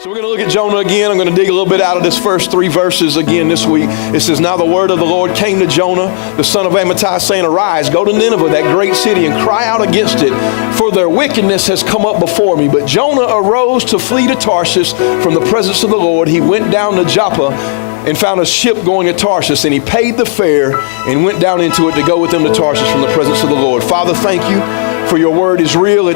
So we're going to look at Jonah again. I'm going to dig a little bit out of this first 3 verses again this week. It says, "Now the word of the Lord came to Jonah, the son of Amittai, saying, Arise, go to Nineveh, that great city, and cry out against it, for their wickedness has come up before me. But Jonah arose to flee to Tarshish from the presence of the Lord. He went down to Joppa and found a ship going to Tarshish, and he paid the fare and went down into it to go with them to Tarshish from the presence of the Lord." Father, thank you for your word is real.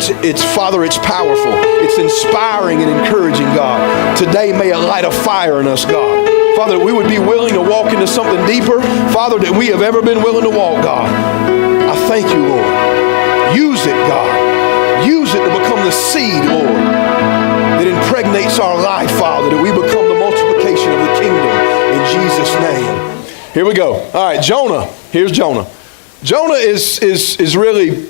Father, it's powerful. It's inspiring and encouraging, God. Today, may it light a fire in us, God. Father, that we would be willing to walk into something deeper, Father, than we have ever been willing to walk, God. I thank you, Lord. Use it, God. Use it to become the seed, Lord, that impregnates our life, Father, that we become the multiplication of the kingdom in Jesus' name. Here we go. All right, Jonah. Here's Jonah. Jonah is really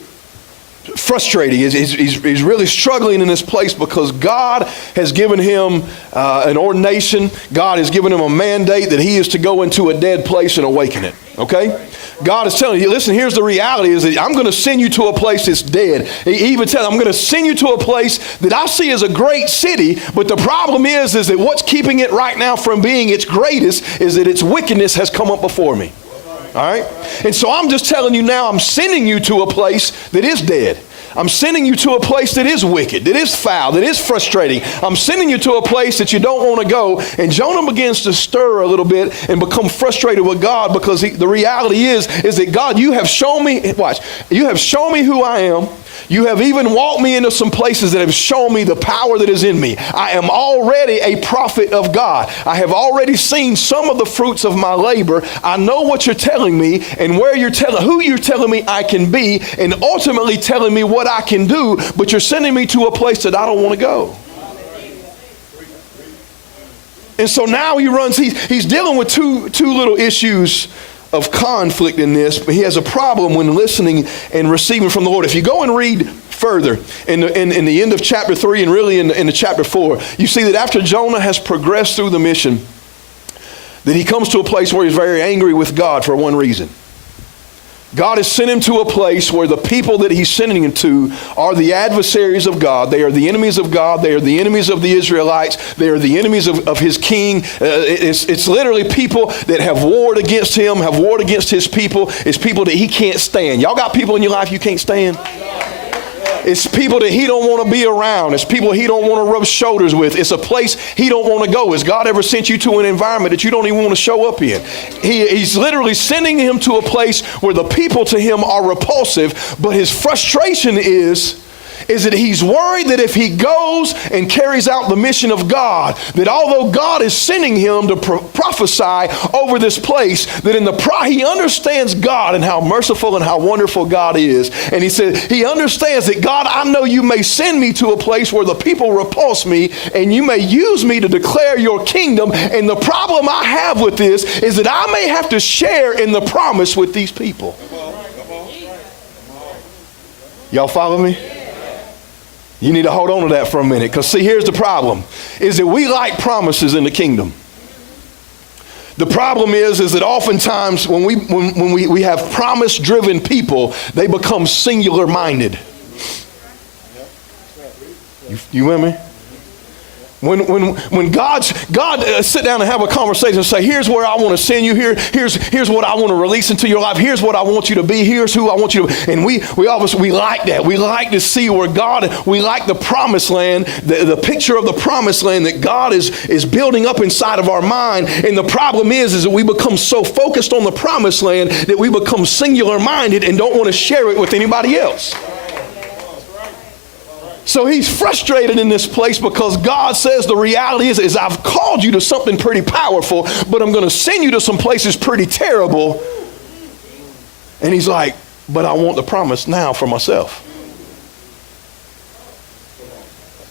frustrating. He's really struggling in this place because God has given him an ordination. God has given him a mandate that he is to go into a dead place and awaken it. Okay? God is telling you, listen, here's the reality is that I'm going to send you to a place that's dead. He even tells, I'm going to send you to a place that I see as a great city, but the problem is that what's keeping it right now from being its greatest is that its wickedness has come up before me. All right? And so I'm just telling you now, I'm sending you to a place that is dead. I'm sending you to a place that is wicked, that is foul, that is frustrating. I'm sending you to a place that you don't want to go. And Jonah begins to stir a little bit and become frustrated with God because the reality is that God, you have shown me, watch, you have shown me who I am. You have even walked me into some places that have shown me the power that is in me. I am already a prophet of God. I have already seen some of the fruits of my labor. I know what you're telling me and who you're telling me I can be, and ultimately telling me what I can do, but you're sending me to a place that I don't want to go. And so now he's dealing with two little issues of conflict in this, but he has a problem when listening and receiving from the Lord. If you go and read further in the end of chapter 3 and really in the chapter 4, you see that after Jonah has progressed through the mission, that he comes to a place where he's very angry with God for one reason. God has sent him to a place where the people that he's sending him to are the adversaries of God. They are the enemies of God. They are the enemies of the Israelites. They are the enemies of his king. It's literally people that have warred against him, have warred against his people. It's people that he can't stand. Y'all got people in your life you can't stand? It's people that he don't want to be around. It's people he don't want to rub shoulders with. It's a place he don't want to go. Has God ever sent you to an environment that you don't even want to show up in? He's literally sending him to a place where the people to him are repulsive, but his frustration is that he's worried that if he goes and carries out the mission of God, that although God is sending him to prophesy over this place, that he understands God and how merciful and how wonderful God is. And he said, he understands that, God, I know you may send me to a place where the people repulse me and you may use me to declare your kingdom. And the problem I have with this is that I may have to share in the promise with these people. Y'all follow me? You need to hold on to that for a minute, because see, here's the problem, is that we like promises in the kingdom. The problem is that oftentimes when we have promise-driven people, they become singular-minded. You with me? When God sit down and have a conversation and say, here's where I want to send you, here's what I want to release into your life, here's what I want you to be, here's who I want you to be. And we like that. We like to see where we like the promised land, the picture of the promised land that God is building up inside of our mind. And the problem is that we become so focused on the promised land that we become singular-minded and don't want to share it with anybody else. So he's frustrated in this place because God says the reality is I've called you to something pretty powerful, but I'm going to send you to some places pretty terrible. And he's like, but I want the promise now for myself.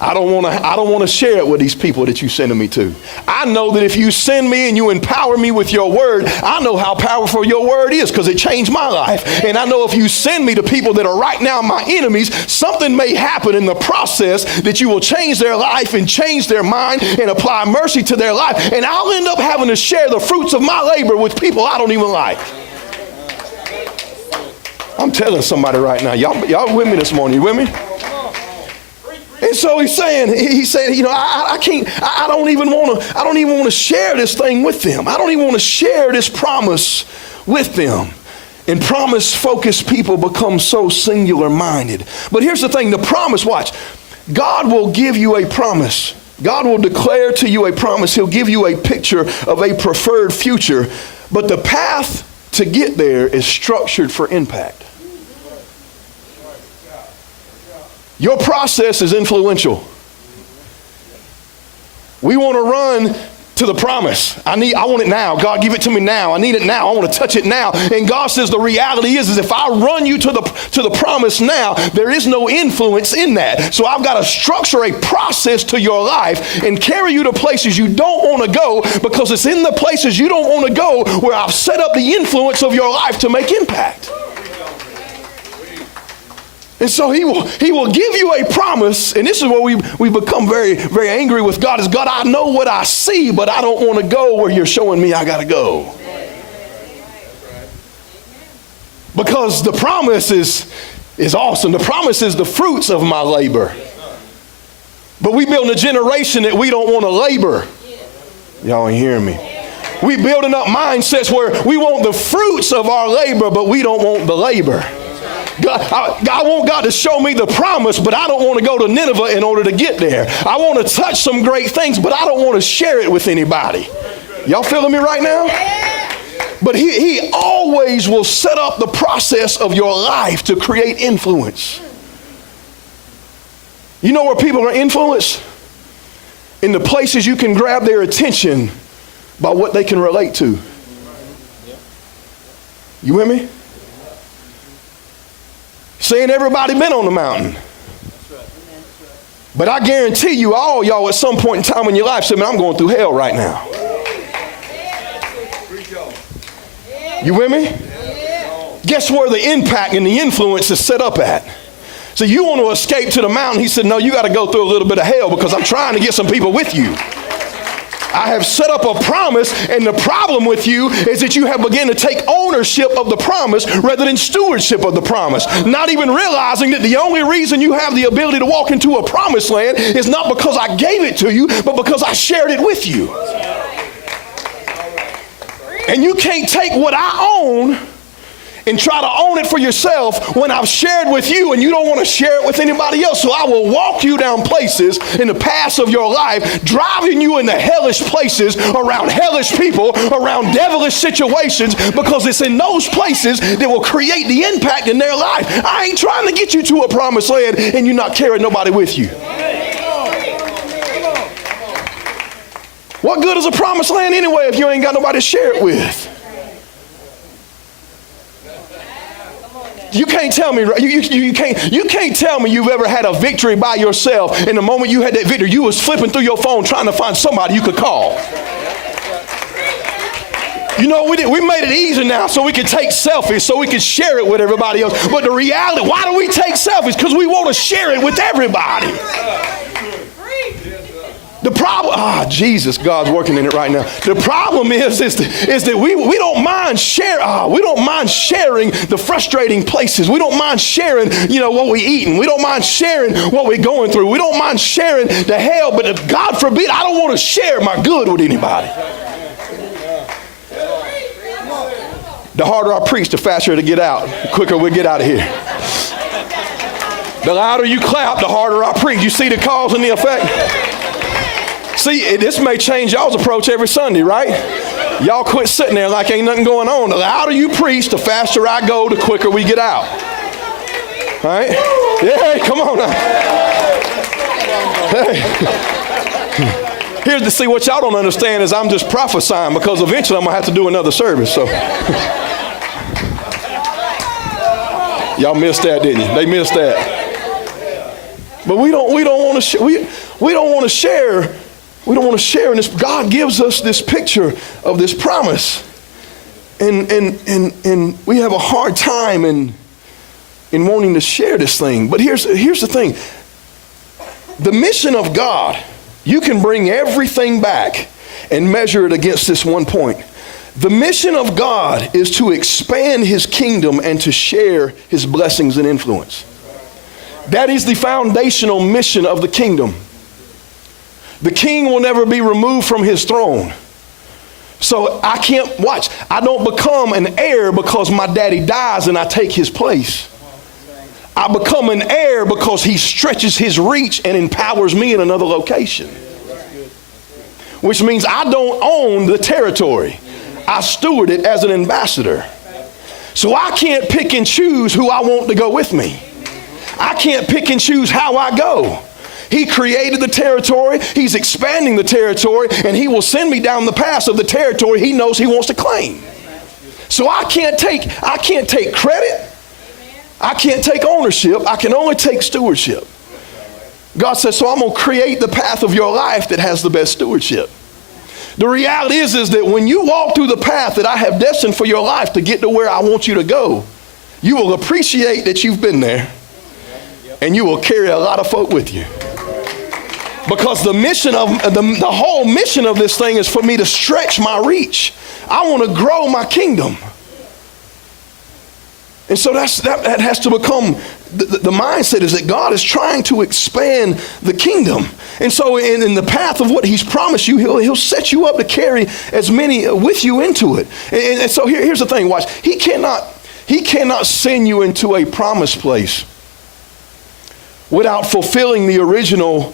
I don't want to share it with these people that you're sending me to. I know that if you send me and you empower me with your word, I know how powerful your word is because it changed my life. And I know if you send me to people that are right now my enemies, something may happen in the process that you will change their life and change their mind and apply mercy to their life. And I'll end up having to share the fruits of my labor with people I don't even like. I'm telling somebody right now, y'all with me this morning? You with me? And so he said, you know, I don't even want to share this thing with them. I don't even want to share this promise with them. And promise-focused people become so singular-minded. But here's the thing, the promise, watch. God will give you a promise. God will declare to you a promise. He'll give you a picture of a preferred future. But the path to get there is structured for impact. Your process is influential. We want to run to the promise. I want it now. God, give it to me now. I need it now. I want to touch it now. And God says the reality is if I run you to the promise now, there is no influence in that. So I've got to structure a process to your life and carry you to places you don't want to go, because it's in the places you don't want to go where I've set up the influence of your life to make impact. And so he will give you a promise, and this is where we become very, very angry with God, is God, I know what I see, but I don't want to go where you're showing me I got to go. Because the promise is awesome. The promise is the fruits of my labor. But we build a generation that we don't want to labor. Y'all ain't hearing me. We building up mindsets where we want the fruits of our labor, but we don't want the labor. God, I want God to show me the promise, but I don't want to go to Nineveh in order to get there. I want to touch some great things, but I don't want to share it with anybody. Y'all feeling me right now? But he always will set up the process of your life to create influence. You know where people are influenced? In the places you can grab their attention by what they can relate to. You with me? Saying everybody been on the mountain. But I guarantee you, all y'all at some point in time in your life said, man, I'm going through hell right now. You with me? Guess where the impact and the influence is set up at? So you want to escape to the mountain. He said, no, you got to go through a little bit of hell, because I'm trying to get some people with you. I have set up a promise, and the problem with you is that you have begun to take ownership of the promise rather than stewardship of the promise. Not even realizing that the only reason you have the ability to walk into a promised land is not because I gave it to you, but because I shared it with you. And you can't take what I own and try to own it for yourself when I've shared with you and you don't want to share it with anybody else. So I will walk you down places in the paths of your life, driving you into hellish places, around hellish people, around devilish situations, because it's in those places that will create the impact in their life. I ain't trying to get you to a promised land and you not carrying nobody with you. What good is a promised land anyway if you ain't got nobody to share it with? You can't tell me, you can't tell me you've ever had a victory by yourself, and the moment you had that victory, you was flipping through your phone trying to find somebody you could call. You know, we made it easy now so we can take selfies, so we can share it with everybody else. But the reality, why do we take selfies? Because we want to share it with everybody. The problem, Jesus, God's working in it right now. The problem is that we don't mind sharing the frustrating places. We don't mind sharing, what we eating. We don't mind sharing what we're going through. We don't mind sharing the hell, but God forbid, I don't want to share my good with anybody. The harder I preach, the faster it'll get out. The quicker we'll get out of here. The louder you clap, the harder I preach. You see the cause and the effect? See, this may change y'all's approach every Sunday, right? Y'all quit sitting there like ain't nothing going on. The louder you preach, the faster I go, the quicker we get out. All right? Yeah, come on now. Hey. Here's see, what y'all don't understand is I'm just prophesying, because eventually I'm going to have to do another service. So y'all missed that, didn't you? They missed that. But we don't want to we don't want to share. We don't want to share in this. God gives us this picture of this promise. And we have a hard time in wanting to share this thing. But here's the thing. The mission of God, you can bring everything back and measure it against this one point. The mission of God is to expand his kingdom and to share his blessings and influence. That is the foundational mission of the kingdom. The king will never be removed from his throne. So I can't watch. I don't become an heir because my daddy dies and I take his place. I become an heir because he stretches his reach and empowers me in another location. Which means I don't own the territory. I steward it as an ambassador. So I can't pick and choose who I want to go with me. I can't pick and choose how I go. He created the territory. He's expanding the territory, and he will send me down the path of the territory he knows he wants to claim. So I can't take credit. I can't take ownership. I can only take stewardship. God says, so I'm going to create the path of your life that has the best stewardship. The reality is that when you walk through the path that I have destined for your life to get to where I want you to go, you will appreciate that you've been there, and you will carry a lot of folk with you. Because the mission of the whole mission of this thing is for me to stretch my reach. I want to grow my kingdom. And so that has to become the mindset, is that God is trying to expand the kingdom. And so in the path of what he's promised you, he'll set you up to carry as many with you into it. And so here's the thing, watch. He cannot send you into a promised place without fulfilling the original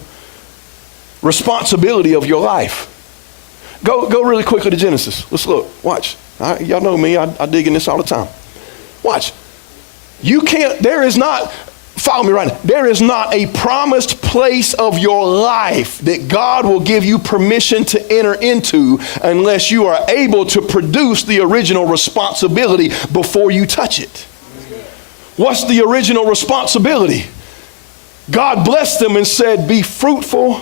responsibility of your life. Go really quickly to Genesis. Let's look. Watch. Y'all know me. I dig in this all the time. Watch. Follow me right now. There is not a promised place of your life that God will give you permission to enter into unless you are able to produce the original responsibility before you touch it. What's the original responsibility? God blessed them and said, be fruitful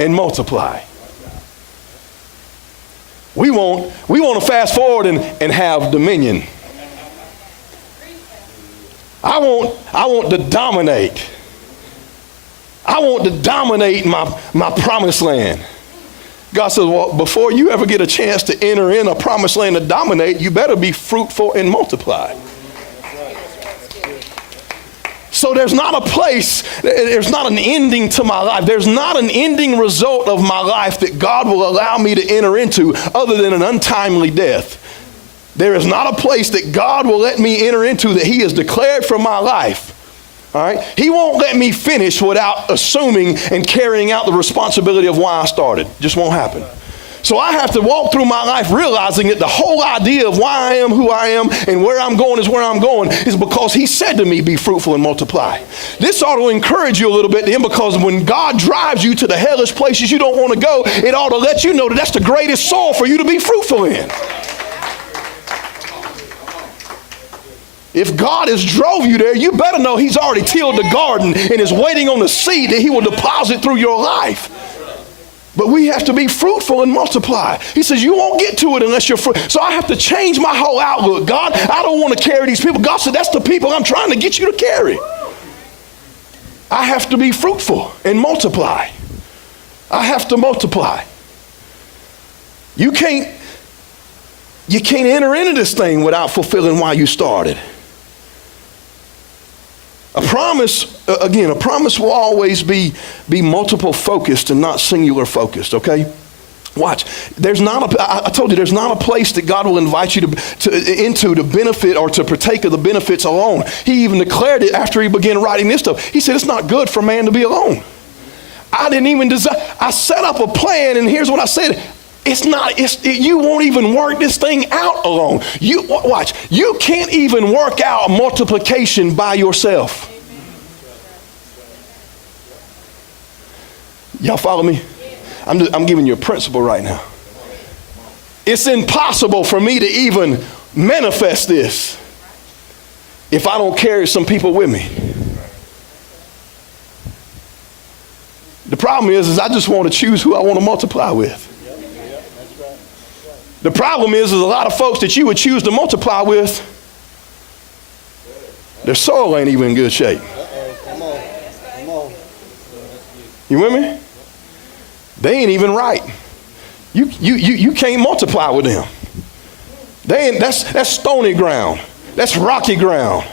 and multiply. We want to fast forward and have dominion. I want to dominate. I want to dominate my promised land. God says, well, before you ever get a chance to enter in a promised land to dominate, you better be fruitful and multiply. So there's not a place, there's not an ending to my life. There's not an ending result of my life that God will allow me to enter into other than an untimely death. There is not a place that God will let me enter into that he has declared for my life. All right? He won't let me finish without assuming and carrying out the responsibility of why I started. Just won't happen. So I have to walk through my life realizing that the whole idea of why I am who I am and where I'm going is where I'm going is because he said to me, be fruitful and multiply. This ought to encourage you a little bit then, because when God drives you to the hellish places you don't want to go, it ought to let you know that that's the greatest soil for you to be fruitful in. If God has drove you there, you better know he's already tilled the garden and is waiting on the seed that he will deposit through your life. But we have to be fruitful and multiply. He says you won't get to it unless you're fruitful. So I have to change my whole outlook. God, I don't want to carry these people. God said that's the people I'm trying to get you to carry. I have to be fruitful and multiply. I have to multiply. You can't enter into this thing without fulfilling why you started. A promise will always be multiple focused and not singular focused, okay? Watch. I told you there's not a place that God will invite you into to benefit or to partake of the benefits alone. He even declared it after he began writing this stuff. He said it's not good for man to be alone. I didn't even I set up a plan, and here's what I said. You won't even work this thing out alone. Watch. You can't even work out multiplication by yourself. Y'all follow me? I'm giving you a principle right now. It's impossible for me to even manifest this if I don't carry some people with me. The problem is I just want to choose who I want to multiply with. The problem is a lot of folks that you would choose to multiply with, their soul ain't even in good shape. Come on. You with me? They ain't even right. You can't multiply with them. That's stony ground. That's rocky ground.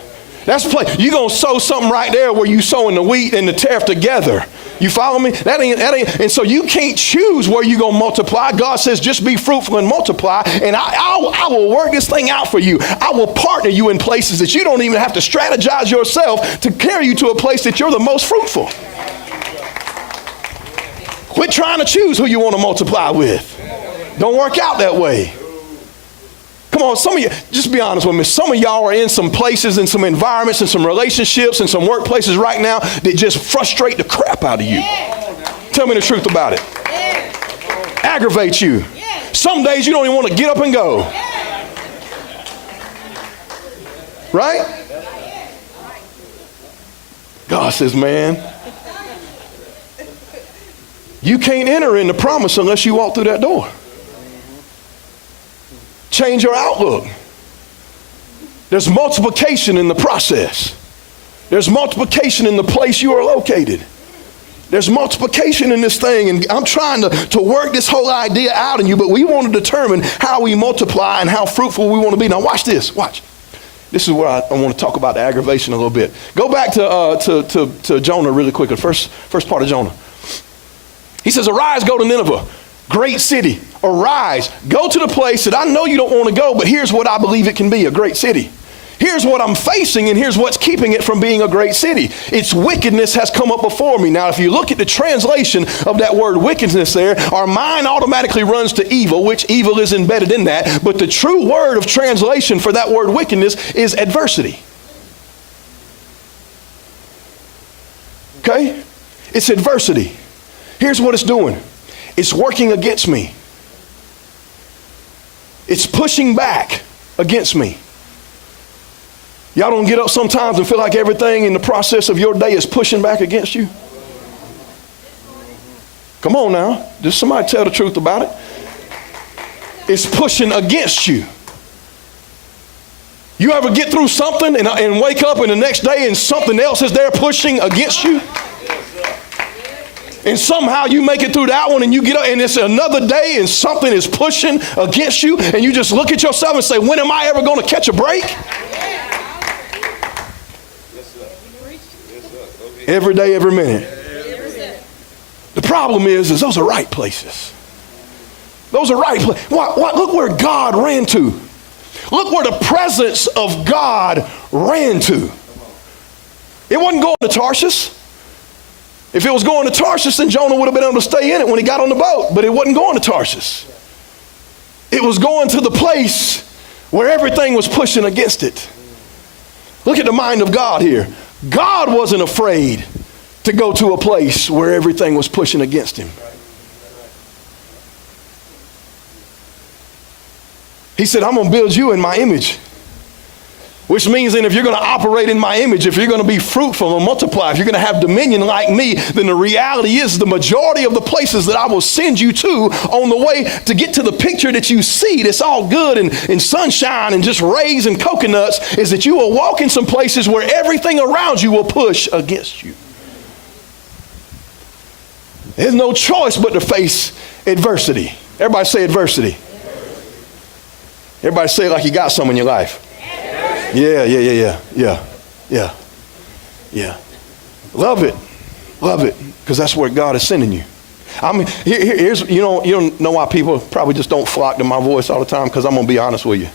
You're going to sow something right there where you sowing the wheat and the tear together. You follow me? That ain't. And so you can't choose where you're going to multiply. God says, just be fruitful and multiply. And I will work this thing out for you. I will partner you in places that you don't even have to strategize yourself to carry you to a place that you're the most fruitful. Quit trying to choose who you want to multiply with. Don't work out that way. Come on, some of you, just be honest with me. Some of y'all are in some places and some environments and some relationships and some workplaces right now that just frustrate the crap out of you. Tell me the truth about it. Aggravate you. Some days you don't even want to get up and go. Right? God says, man, you can't enter in the promise unless you walk through that door. Change your outlook. There's multiplication in the process. There's multiplication in the place you are located. There's multiplication in this thing, and I'm trying to work this whole idea out in you, but we want to determine how we multiply and how fruitful we want to be. Now watch this, watch. This is where I want to talk about the aggravation a little bit. Go back to Jonah really quick, the first part of Jonah. He says, arise, go to Nineveh. Great city, arise, go to the place that I know you don't want to go, but here's what I believe it can be, a great city. Here's what I'm facing, and here's what's keeping it from being a great city. Its wickedness has come up before me. Now, if you look at the translation of that word wickedness there, our mind automatically runs to evil, which evil is embedded in that. But the true word of translation for that word wickedness is adversity. Okay? It's adversity. Here's what it's doing. It's working against me. It's pushing back against me. Y'all don't get up sometimes and feel like everything in the process of your day is pushing back against you? Come on now. Just somebody tell the truth about it. It's pushing against you. You ever get through something and wake up in the next day and something else is there pushing against you? And somehow you make it through that one and you get up and it's another day and something is pushing against you and you just look at yourself and say, when am I ever going to catch a break? Every day, every minute. The problem is those are right places. Those are right places. Look where God ran to. Look where the presence of God ran to. It wasn't going to Tarshish. If it was going to Tarshish, then Jonah would have been able to stay in it when he got on the boat. But it wasn't going to Tarshish. It was going to the place where everything was pushing against it. Look at the mind of God here. God wasn't afraid to go to a place where everything was pushing against him. He said, I'm going to build you in my image. Which means then if you're going to operate in my image, if you're going to be fruitful and multiply, if you're going to have dominion like me, then the reality is the majority of the places that I will send you to on the way to get to the picture that you see that's all good and sunshine and just rays and coconuts is that you will walk in some places where everything around you will push against you. There's no choice but to face adversity. Everybody say adversity. Everybody say it like you got some in your life. Yeah. Love it, because that's where God is sending you. I mean, here's you don't know why people probably just don't flock to my voice all the time, because I'm gonna be honest with you.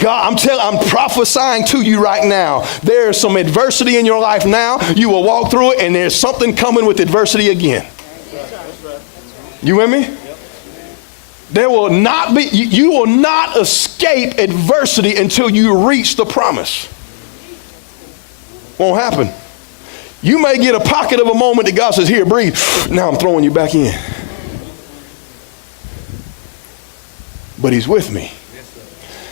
God, I'm prophesying to you right now. There's some adversity in your life now. You will walk through it, and there's something coming with adversity again. You with me? There will not be, you will not escape adversity until you reach the promise. Won't happen. You may get a pocket of a moment that God says, here, breathe. Now I'm throwing you back in. But he's with me.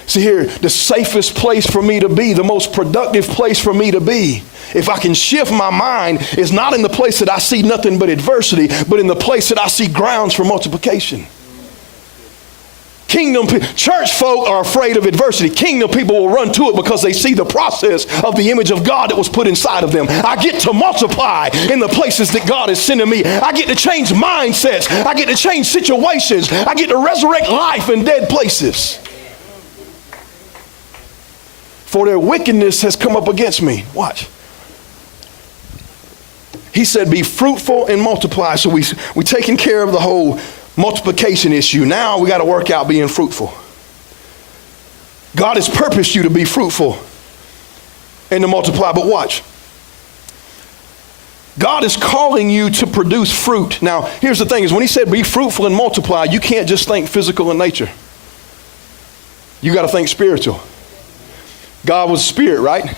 See here, the safest place for me to be, the most productive place for me to be, if I can shift my mind, is not in the place that I see nothing but adversity, but in the place that I see grounds for multiplication. Church folk are afraid of adversity. Kingdom people will run to it because they see the process of the image of God that was put inside of them. I get to multiply in the places that God is sending me. I get to change mindsets. I get to change situations. I get to resurrect life in dead places. for their wickedness has come up against me. Watch. He said, be fruitful and multiply. So we taking care of the whole multiplication issue. Now we got to work out being fruitful. God has purposed you to be fruitful and to multiply. But watch. God is calling you to produce fruit. Now, here's the thing is when he said be fruitful and multiply, you can't just think physical in nature. You got to think spiritual. God was spirit, right?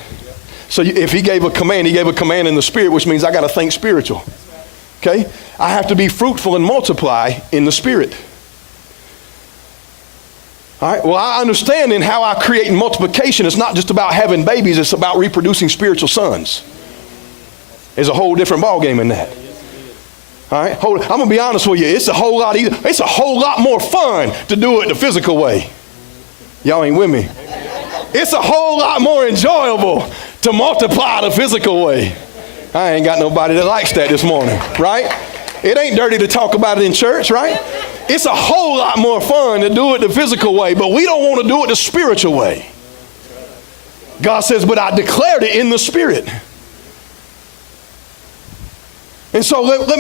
So if he gave a command in the spirit, which means I got to think spiritual. Okay? I have to be fruitful and multiply in the spirit. All right? Well, I understand in how I create multiplication, it's not just about having babies, it's about reproducing spiritual sons. There's a whole different ballgame in that. All right? I'm going to be honest with you. It's a whole lot more fun to do it the physical way. Y'all ain't with me. It's a whole lot more enjoyable to multiply the physical way. I ain't got nobody that likes that this morning, right? It ain't dirty to talk about it in church, right? It's a whole lot more fun to do it the physical way, but we don't want to do it the spiritual way. God says, but I declared it in the spirit. And so let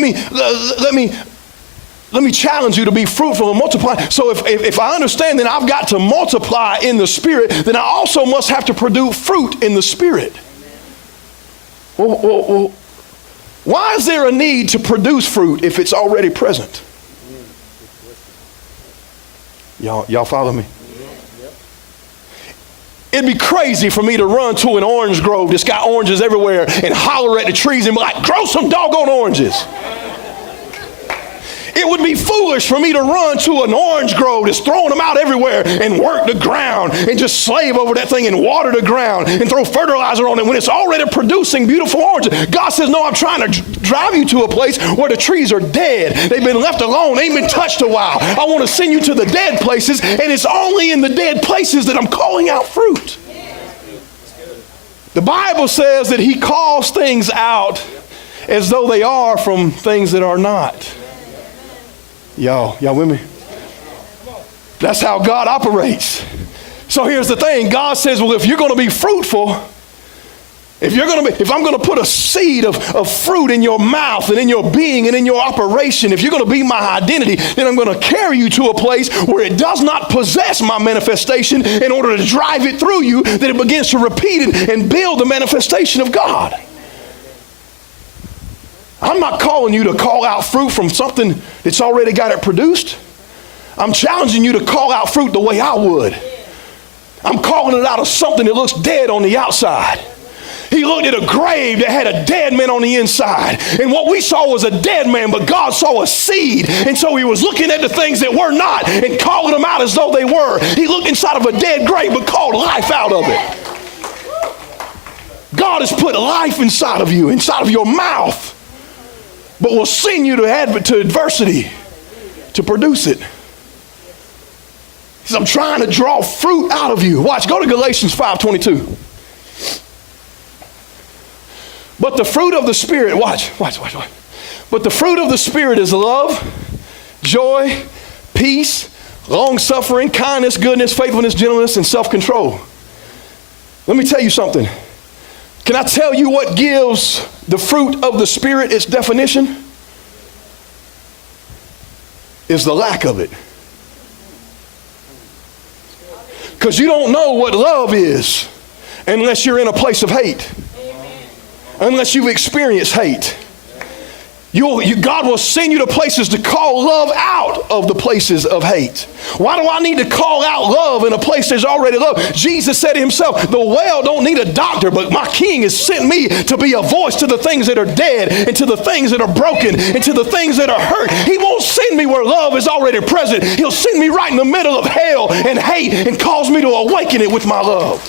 me challenge you to be fruitful and multiply. So if I understand that I've got to multiply in the spirit, then I also must have to produce fruit in the spirit. Well, why is there a need to produce fruit if it's already present? Y'all follow me? It'd be crazy for me to run to an orange grove that's got oranges everywhere and holler at the trees and be like, grow some doggone oranges. It would be foolish for me to run to an orange grove that's throwing them out everywhere and work the ground and just slave over that thing and water the ground and throw fertilizer on it when it's already producing beautiful oranges. God says, no, I'm trying to drive you to a place where the trees are dead. They've been left alone. They ain't been touched a while. I want to send you to the dead places, and it's only in the dead places that I'm calling out fruit. The Bible says that he calls things out as though they are from things that are not. Y'all with me? That's how God operates. So here's the thing. God says, well, if you're going to be fruitful, if I'm going to put a seed of fruit in your mouth and in your being and in your operation, if you're going to be my identity, then I'm going to carry you to a place where it does not possess my manifestation in order to drive it through you, that it begins to repeat it and build the manifestation of God. I'm not calling you to call out fruit from something that's already got it produced. I'm challenging you to call out fruit the way I would. I'm calling it out of something that looks dead on the outside. He looked at a grave that had a dead man on the inside. And what we saw was a dead man, but God saw a seed. And so he was looking at the things that were not and calling them out as though they were. He looked inside of a dead grave, but called life out of it. God has put life inside of you, inside of your mouth, but will send you to adversity to produce it. He says, I'm trying to draw fruit out of you. Watch, go to Galatians 5:22. But the fruit of the Spirit, watch. But the fruit of the Spirit is love, joy, peace, long-suffering, kindness, goodness, faithfulness, gentleness, and self-control. Let me tell you something. Can I tell you what gives the fruit of the Spirit its definition? Is the lack of it. Because you don't know what love is unless you're in a place of hate. Unless you've experienced hate. God will send you to places to call love out of the places of hate. Why do I need to call out love in a place there's already love? Jesus said himself, the well don't need a doctor, but my King has sent me to be a voice to the things that are dead and to the things that are broken and to the things that are hurt. He won't send me where love is already present. He'll send me right in the middle of hell and hate and cause me to awaken it with my love.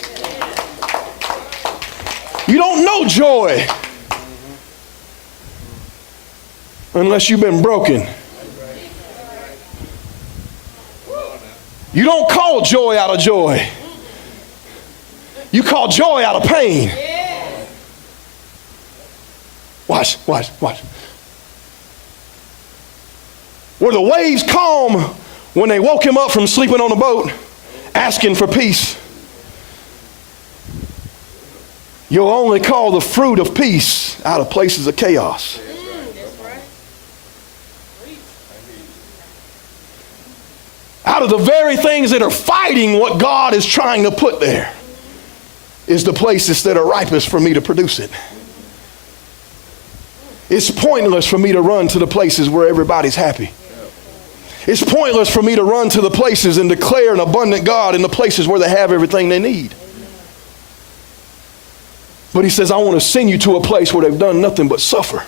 You don't know joy unless you've been broken. You don't call joy out of joy. You call joy out of pain. Watch. Were the waves calm when they woke him up from sleeping on the boat, asking for peace? You'll only call the fruit of peace out of places of chaos. Out of the very things that are fighting what God is trying to put there is the places that are ripest for me to produce it. It's pointless for me to run to the places where everybody's happy. It's pointless for me to run to the places and declare an abundant God in the places where they have everything they need. But he says, I want to send you to a place where they've done nothing but suffer.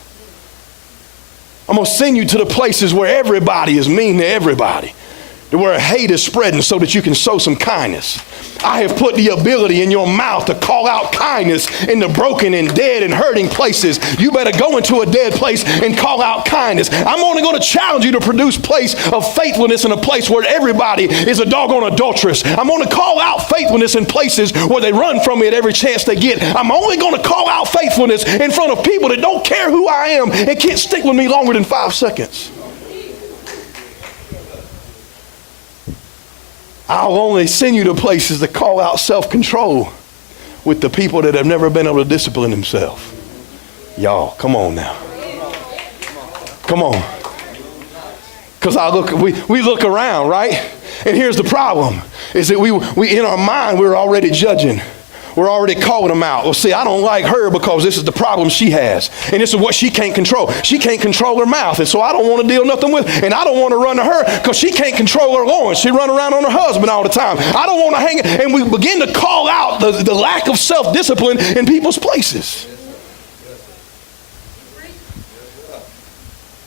I'm going to send you to the places where everybody is mean to everybody, where hate is spreading so that you can sow some kindness. I have put the ability in your mouth to call out kindness in the broken and dead and hurting places. You better go into a dead place and call out kindness. I'm only going to challenge you to produce place of faithfulness in a place where everybody is a doggone adulteress. I'm going to call out faithfulness in places where they run from me at every chance they get. I'm only going to call out faithfulness in front of people that don't care who I am and can't stick with me longer than 5 seconds. I'll only send you to places that call out self-control with the people that have never been able to discipline themselves. Y'all, come on now. Come on. Because we look around, right? And here's the problem, is that we in our mind, we're already judging. We're already calling them out. Well, see, I don't like her because this is the problem she has. And this is what she can't control. She can't control her mouth. And so I don't want to deal nothing with her. And I don't want to run to her because she can't control her loins. She run around on her husband all the time. I don't want to hang. And we begin to call out the lack of self-discipline in people's places.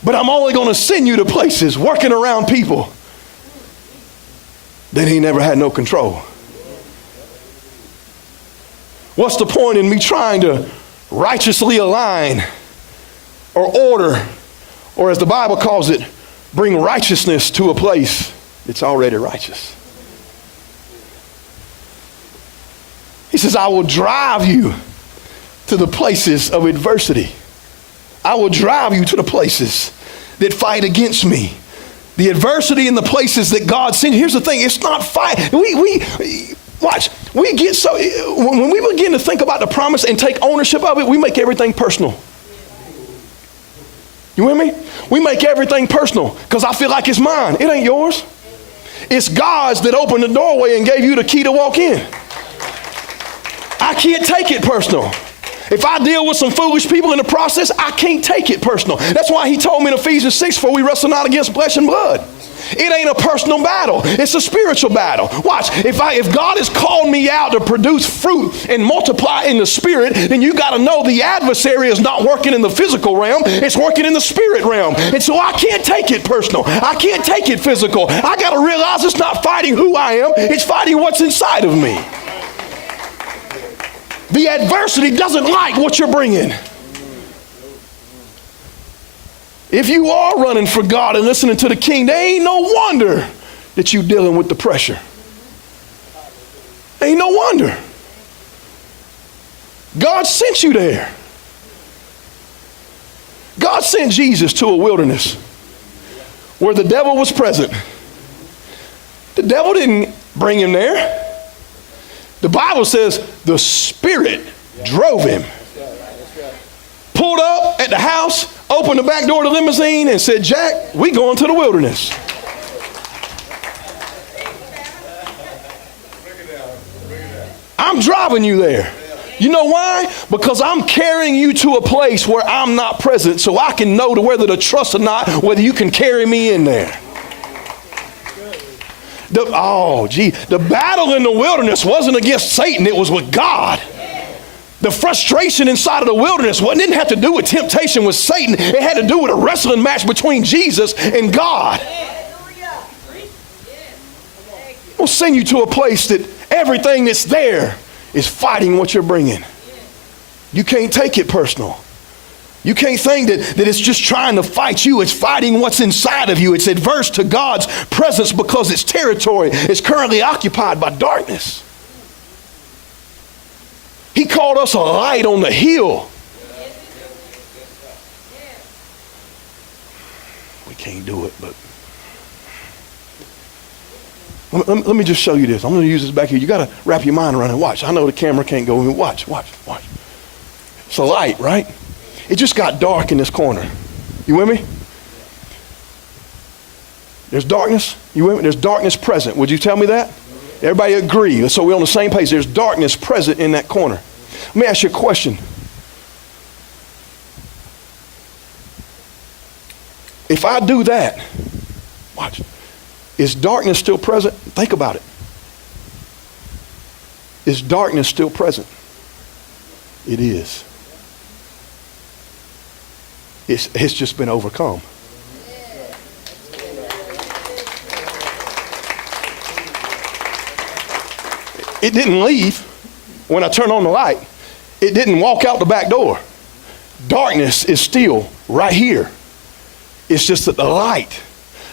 But I'm only going to send you to places working around people that he never had no control. What's the point in me trying to righteously align or order, or as the Bible calls it, bring righteousness to a place that's already righteous? He says, I will drive you to the places of adversity. I will drive you to the places that fight against me. The adversity in the places that God sent. Here's the thing, it's not fight. Watch, we get so, when we begin to think about the promise and take ownership of it, we make everything personal. You with me? We make everything personal because I feel like it's mine. It ain't yours. It's God's that opened the doorway and gave you the key to walk in. I can't take it personal. If I deal with some foolish people in the process, I can't take it personal. That's why he told me in Ephesians 6, for we wrestle not against flesh and blood. It ain't a personal battle. It's a spiritual battle. Watch, if God has called me out to produce fruit and multiply in the spirit, then you got to know the adversary is not working in the physical realm. It's working in the spirit realm. And so I can't take it personal. I can't take it physical. I got to realize it's not fighting who I am. It's fighting what's inside of me. The adversity doesn't like what you're bringing. If you are running for God and listening to the King, there ain't no wonder that you're dealing with the pressure. Ain't no wonder. God sent you there. God sent Jesus to a wilderness where the devil was present. The devil didn't bring him there. The Bible says the Spirit drove him. Pulled up at the house, opened the back door of the limousine and said, Jack, we going to the wilderness. I'm driving you there. You know why? Because I'm carrying you to a place where I'm not present so I can know to whether to trust or not, whether you can carry me in there. The battle in the wilderness wasn't against Satan, it was with God. The frustration inside of the wilderness didn't have to do with temptation with Satan. It had to do with a wrestling match between Jesus and God. We'll send you to a place that everything that's there is fighting what you're bringing. You can't take it personal. You can't think that it's just trying to fight you. It's fighting what's inside of you. It's adverse to God's presence because its territory is currently occupied by darkness. He called us a light on the hill. We can't do it, but let me just show you this. I'm going to use this back here. You got to wrap your mind around it. Watch. I know the camera can't go. Watch. It's a light, right? It just got dark in this corner. You with me? There's darkness. You with me? There's darkness present. Would you tell me that? Everybody agree. So we're on the same page. There's darkness present in that corner. Let me ask you a question. If I do that, watch, is darkness still present? Think about it. Is darkness still present? It is. It's just been overcome. It didn't leave when I turned on the light. It didn't walk out the back door. Darkness is still right here. It's just that the light,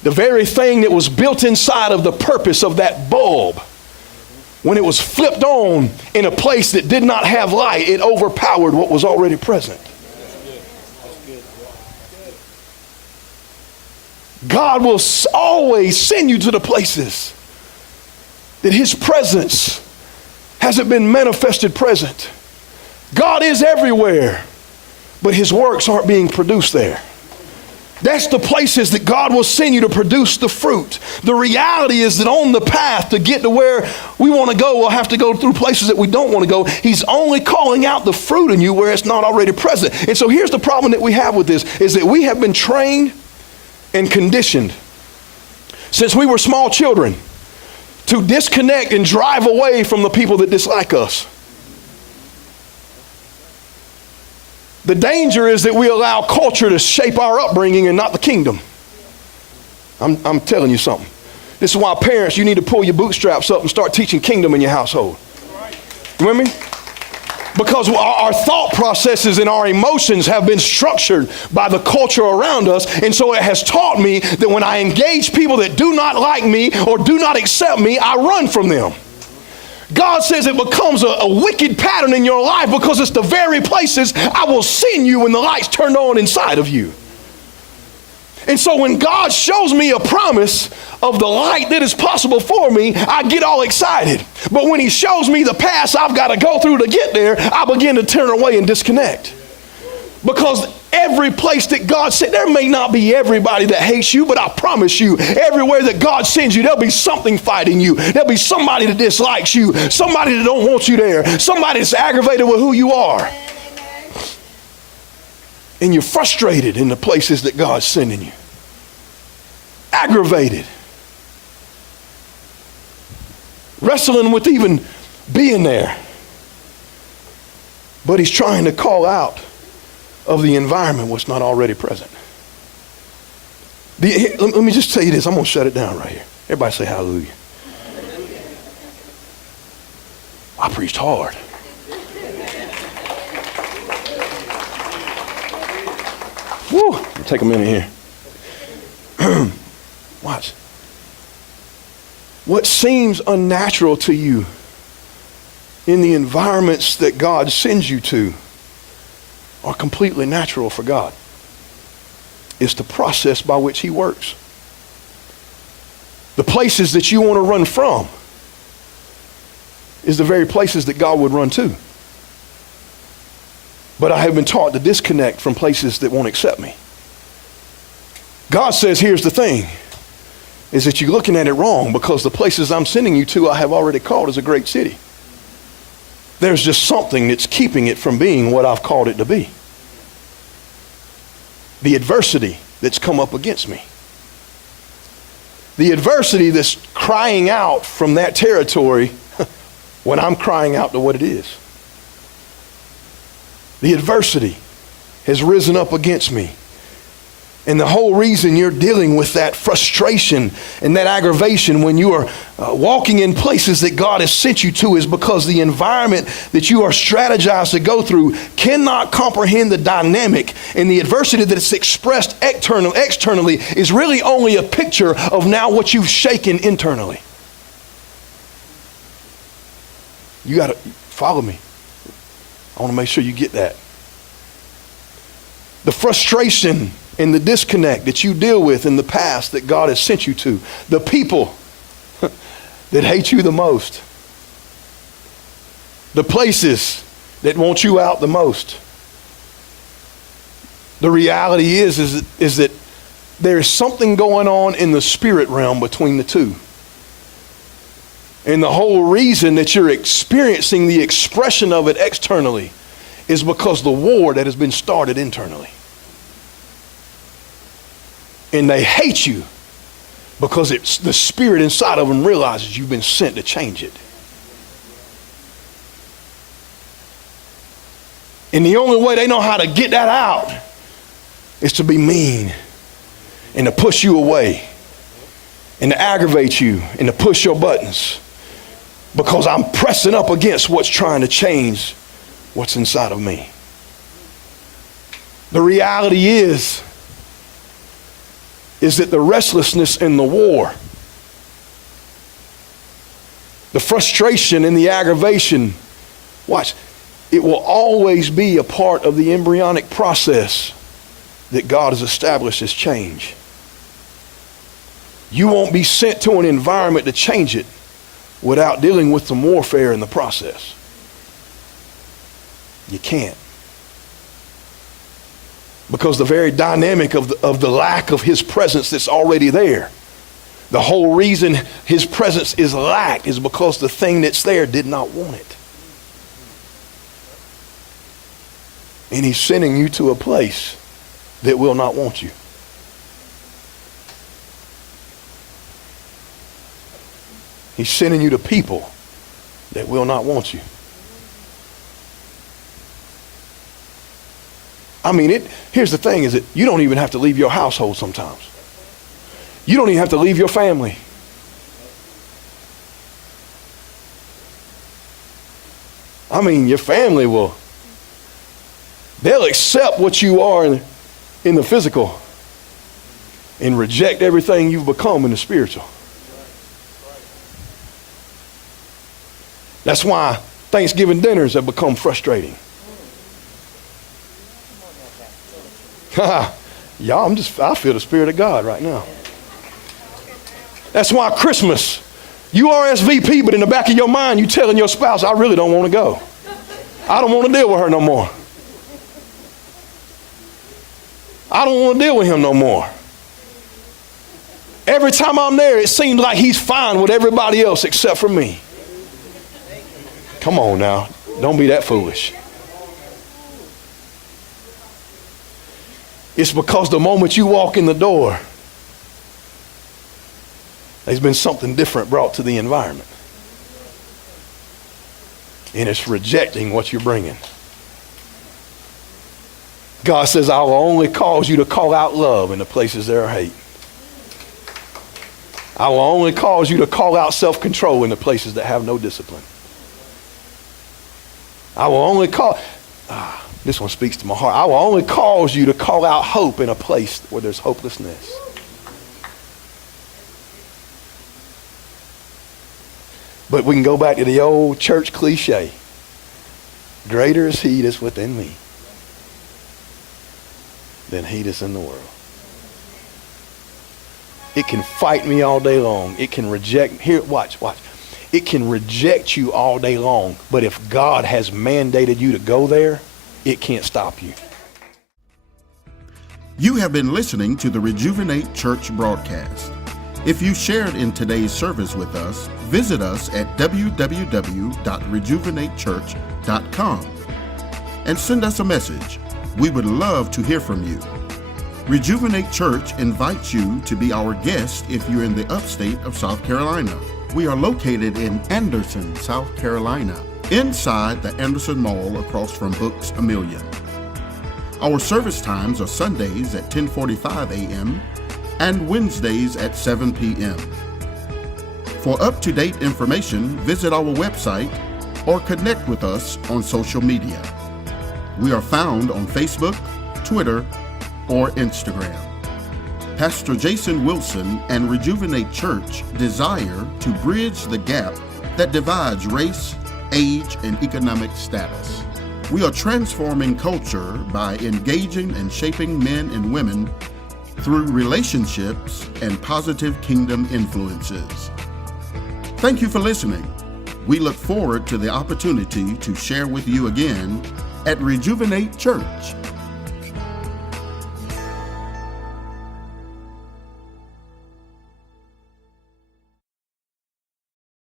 the very thing that was built inside of the purpose of that bulb, when it was flipped on in a place that did not have light, it overpowered what was already present. God will always send you to the places that his presence hasn't been manifested present. God is everywhere, but his works aren't being produced there. That's the places that God will send you to produce the fruit. The reality is that on the path to get to where we want to go, we'll have to go through places that we don't want to go. He's only calling out the fruit in you where it's not already present. And so here's the problem that we have with this, is that we have been trained and conditioned since we were small children to disconnect and drive away from the people that dislike us. The danger is that we allow culture to shape our upbringing and not the kingdom. I'm telling you something. This is why parents, you need to pull your bootstraps up and start teaching kingdom in your household. You with me? Because our thought processes and our emotions have been structured by the culture around us. And so it has taught me that when I engage people that do not like me or do not accept me, I run from them. God says it becomes a wicked pattern in your life because it's the very places I will send you when the light's turned on inside of you. And so when God shows me a promise of the light that is possible for me, I get all excited. But when he shows me the path I've got to go through to get there, I begin to turn away and disconnect. Because every place that God sent, there may not be everybody that hates you, but I promise you, everywhere that God sends you, there'll be something fighting you. There'll be somebody that dislikes you, somebody that don't want you there, somebody that's aggravated with who you are. And you're frustrated in the places that God's sending you. Aggravated. Wrestling with even being there. But he's trying to call out of the environment what's not already present. Let me just tell you this. I'm going to shut it down right here. Everybody say hallelujah. I preached hard. Woo. Take a minute here. Watch. What seems unnatural to you in the environments that God sends you to are completely natural for God. It's the process by which he works. The places that you want to run from is the very places that God would run to. But I have been taught to disconnect from places that won't accept me. God says, here's the thing, is that you're looking at it wrong, because the places I'm sending you to I have already called as a great city. There's just something that's keeping it from being what I've called it to be. The adversity that's come up against me. The adversity that's crying out from that territory when I'm crying out to what it is. The adversity has risen up against me. And the whole reason you're dealing with that frustration and that aggravation when you are walking in places that God has sent you to is because the environment that you are strategized to go through cannot comprehend the dynamic, and the adversity that is expressed externally is really only a picture of now what you've shaken internally. You got to follow me. I want to make sure you get that. The frustration and the disconnect that you deal with in the past that God has sent you to, the people that hate you the most, the places that want you out the most, The reality is that there's something going on in the spirit realm between the two. And the whole reason that you're experiencing the expression of it externally is because the war that has been started internally. And they hate you because it's the spirit inside of them realizes you've been sent to change it. And the only way they know how to get that out is to be mean and to push you away and to aggravate you and to push your buttons, because I'm pressing up against what's trying to change what's inside of me. The reality is that the restlessness and the war, the frustration and the aggravation, watch, it will always be a part of the embryonic process that God has established as change. You won't be sent to an environment to change it without dealing with some warfare in the process. You can't. Because the very dynamic of the lack of his presence that's already there, the whole reason his presence is lacked is because the thing that's there did not want it. And he's sending you to a place that will not want you. He's sending you to people that will not want you. I mean, here's the thing is that you don't even have to leave your household sometimes. You don't even have to leave your family. I mean, your family they'll accept what you are in the physical and reject everything you've become in the spiritual. That's why Thanksgiving dinners have become frustrating. Y'all, I feel the Spirit of God right now. That's why Christmas, you RSVP, but in the back of your mind, you telling your spouse, I really don't want to go. I don't want to deal with her no more. I don't want to deal with him no more. Every time I'm there, it seems like he's fine with everybody else except for me. Come on now. Don't be that foolish. It's because the moment you walk in the door, there's been something different brought to the environment. And it's rejecting what you're bringing. God says, I will only cause you to call out love in the places there are hate. I will only cause you to call out self-control in the places that have no discipline. I will only this one speaks to my heart. I will only cause you to call out hope in a place where there's hopelessness. But we can go back to the old church cliche. Greater is he that's within me than he that's in the world. It can fight me all day long. It can reject. Here, watch. It can reject you all day long. But if God has mandated you to go there, it can't stop you. You have been listening to the Rejuvenate Church broadcast. If you shared in today's service with us, visit us at www.rejuvenatechurch.com and send us a message. We would love to hear from you. Rejuvenate Church invites you to be our guest if you're in the upstate of South Carolina. We are located in Anderson, South Carolina, inside the Anderson Mall across from Books A Million. Our service times are Sundays at 10:45 a.m. and Wednesdays at 7 p.m. For up-to-date information, visit our website or connect with us on social media. We are found on Facebook, Twitter, or Instagram. Pastor Jason Wilson and Rejuvenate Church desire to bridge the gap that divides race, age, and economic status. We are transforming culture by engaging and shaping men and women through relationships and positive kingdom influences. Thank you for listening. We look forward to the opportunity to share with you again at Rejuvenate Church.